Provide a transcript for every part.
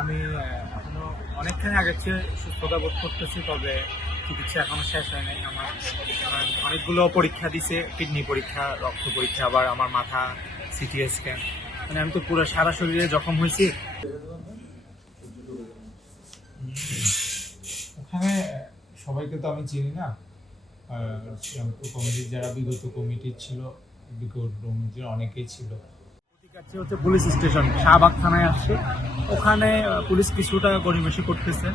আমি এখনো অনেকখানি আগের চেয়ে সুস্থতা বোধ করতেছি, তবে চিকিৎসা এখনো শেষ হয় নাই। আমার অনেকগুলো পরীক্ষা দিছে, কিডনি পরীক্ষা, রক্ত পরীক্ষা, আবার আমার মাথা সিটি স্ক্যান। মানে আমি তো পুরো সারা শরীরে জখম হয়েছি। ওখানে সবাইকে তো আমি চিনি না, কমিটির যারা বিগত কমিটি ছিল, বিগত কমিটির অনেকেই ছিল। হচ্ছে পুলিশ স্টেশন শাহবাগ থানায় আসছে। ওখানে পুলিশ কিছুটা গড়িমসি করতেছে,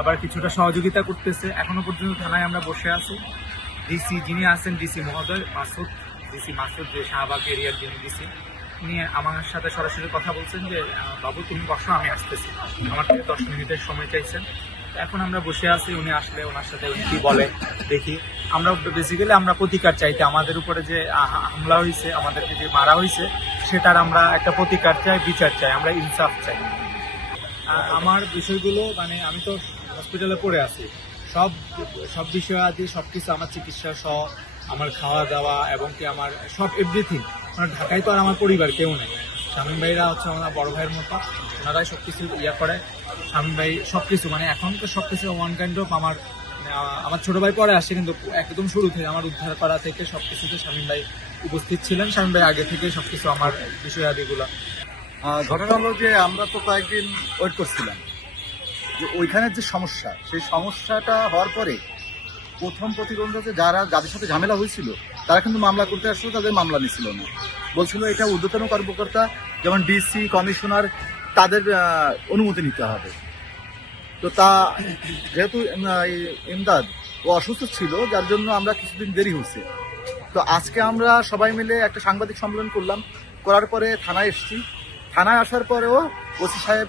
আবার কিছুটা সহযোগিতা করতেছে। এখনো পর্যন্ত থানায় আমরা বসে আছি। ডিসি যিনি আছেন, ডিসি মহোদয় মাসুদ, ডিসি মাসুদ, যে শাহবাগ এরিয়ার যিনি ডিসি, উনি আমার সাথে সরাসরি কথা বলছেন যে বাবু তুমি বসো, আমি আসতেছি। আমার থেকে 10 মিনিটের সময় চাইছেন। এখন আমরা বসে আছি, উনি আসলে ওনার সাথে উনি কি বলে দেখি। আমরা বেসিক্যালি আমরা প্রতিকার চাইতে, আমাদের উপরে যে হামলা হয়েছে, আমাদেরকে যে মারা হয়েছে, সেটার আমরা একটা প্রতিকার চাই, বিচার চাই, আমরা ইনসাফ চাই। আমার বিষয়গুলো মানে আমি তো হসপিটালে পড়ে আছি, সব সব বিষয় আদি সব কিছু, আমার চিকিৎসা সহ, আমার খাওয়া দাওয়া এবং কি আমার সব এভরিথিং, মানে ঢাকায় তো আর আমার পরিবার কেউ নেই। শামীম ভাইরা হচ্ছে আমার বড় ভাইয়ের মতো, ওনারাই সব কিছু ইয়া করে। শামীম ভাই সব কিছু মানে এখন তো সব কিছু ওয়ান কাইন্ড অফ আমার ছোট ভাই পরে আসে, কিন্তু একদম শুরু থেকে আমার উদ্ধার করা থেকে সব কিছুতে শামীম ভাই উপস্থিত ছিলেন। শামীম ভাই আগে থেকে সবকিছু আমার বিষয়াদিগুলো। ঘটনা হলো যে আমরা তো কয়েকদিন ওয়েট করছিলাম যে ওইখানের যে সমস্যা, সেই সমস্যাটা হওয়ার পরে প্রথম প্রতিবন্ধকে যাদের সাথে ঝামেলা হয়েছিল তারা কিন্তু মামলা করতে আসলো, তাদের মামলা নিছিল না, বলছিল এটা ঊর্ধ্বতন কর্মকর্তা যেমন ডিসি, কমিশনার, তাদের অনুমতি নিতে হবে। তো তা যেহেতু ইমদাদ ও অসুস্থ ছিল, যার জন্য আমরা কিছুদিন দেরি হয়েছে। তো আজকে আমরা সবাই মিলে একটা সাংবাদিক সম্মেলন করলাম, করার পরে থানায় এসেছি। থানায় আসার পরেও ওসি সাহেব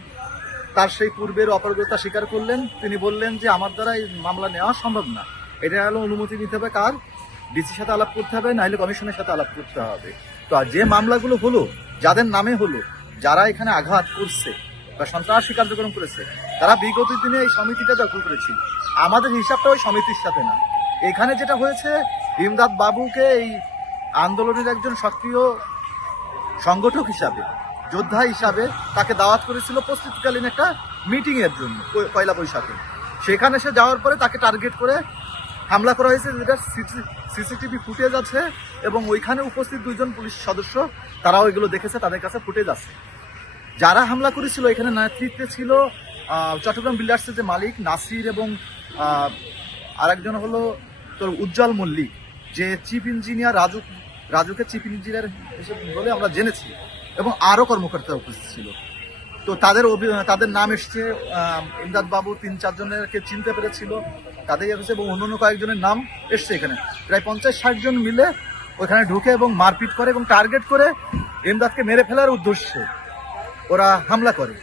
তার সেই পূর্বের অপারগতা স্বীকার করলেন। তিনি বললেন যে আমার দ্বারা এই মামলা নেওয়া সম্ভব না, এটা হলো অনুমতি নিতে হবে কার, ডিসির সাথে আলাপ করতে হবে, নাহলে কমিশনের সাথে আলাপ করতে হবে। তো আর যে মামলাগুলো হলো, যাদের নামে হলো, যারা এখানে আঘাত করছে বা সন্ত্রাসী কার্যক্রম করেছে, তারা বিগত দিনে এই সমিতিটা দখল করেছিল। আমাদের হিসাবটা ওই সমিতির সাথে না। এখানে যেটা হয়েছে, ইমদাদ বাবুকে এই আন্দোলনের একজন সক্রিয় সংগঠক হিসাবে, যোদ্ধা হিসাবে তাকে দাওয়াত করেছিল প্রস্তুতিকালীন একটা মিটিং এর জন্য পয়লা বৈশাখে। সেখানে সে যাওয়ার পরে তাকে টার্গেট করে হামলা করা হয়েছে, যেটা সিসিটিভি ফুটেজ আছে, এবং ওইখানে উপস্থিত 2 জন পুলিশ সদস্য তারাও এগুলো দেখেছে, তাদের কাছে ফুটেজ আছে। যারা হামলা করেছিল এখানে নেতৃত্বে ছিল চট্টগ্রাম বিল্ডার্সের যে মালিক নাসির, এবং আরেকজন হলো তোর উজ্জ্বল মল্লিক, যে চিফ ইঞ্জিনিয়ার রাজুকে চিফ ইঞ্জিনিয়ার হিসেবে বলে আমরা জেনেছি, এবং আরও কর্মকর্তা উপস্থিত ছিল। তো তাদের নাম এসছে, ইমদাদ বাবু 3-4 জনেরকে চিনতে পেরেছিল, তাদের এসেছে, এবং অন্য কয়েকজনের নাম এসছে। এখানে প্রায় 50-60 জন মিলে ওখানে ঢুকে এবং মারপিট করে এবং টার্গেট করে ইমদাদকে মেরে ফেলার উদ্দেশ্যে ওরা হামলা করে।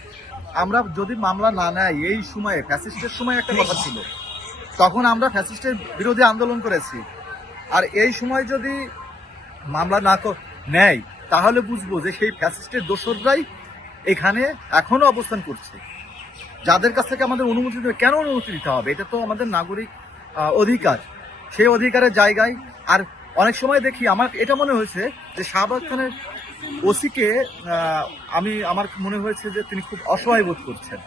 আমরা যদি মামলা না নেয়, এই সময়ে ফ্যাসিস্টের সময় একটা কথা ছিল, তখন আমরা ফ্যাসিস্টের বিরোধী আন্দোলন করেছি। আর এই সময় যদি মামলা না নেয়, তাহলে বুঝবো যে সেই ফ্যাসিস্টের দোসররাই এখানে এখনো অবস্থান করছে, যাদের কাছ থেকে আমাদের অনুমতি দেবে। কেন অনুমতি দিতে হবে? এটা তো আমাদের নাগরিক অধিকার, সেই অধিকারের জায়গায়। আর অনেক সময় দেখি, আমার এটা মনে হয়েছে যে শাহবাগ খানের ওসিকে আমার মনে হয়েছে যে তিনি খুব অসহায় বোধ করছেন,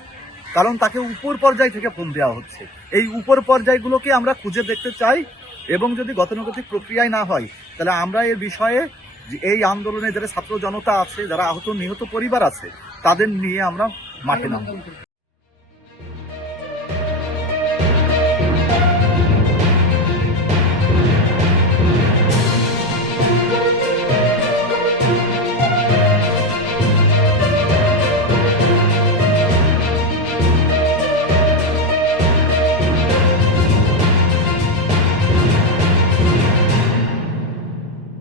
কারণ তাকে উপর পর্যায় থেকে ফোন দেওয়া হচ্ছে। এই উপর পর্যায়গুলোকে আমরা খুঁজে দেখতে চাই, এবং যদি গতানুগতিক প্রক্রিয়ায় না হয়, তাহলে আমরা এর বিষয়ে এই আন্দোলনে যারা ছাত্র জনতা আছে, যারা আহত নিহত পরিবার আছে, তাদের নিয়ে আমরা মাঠে নামব।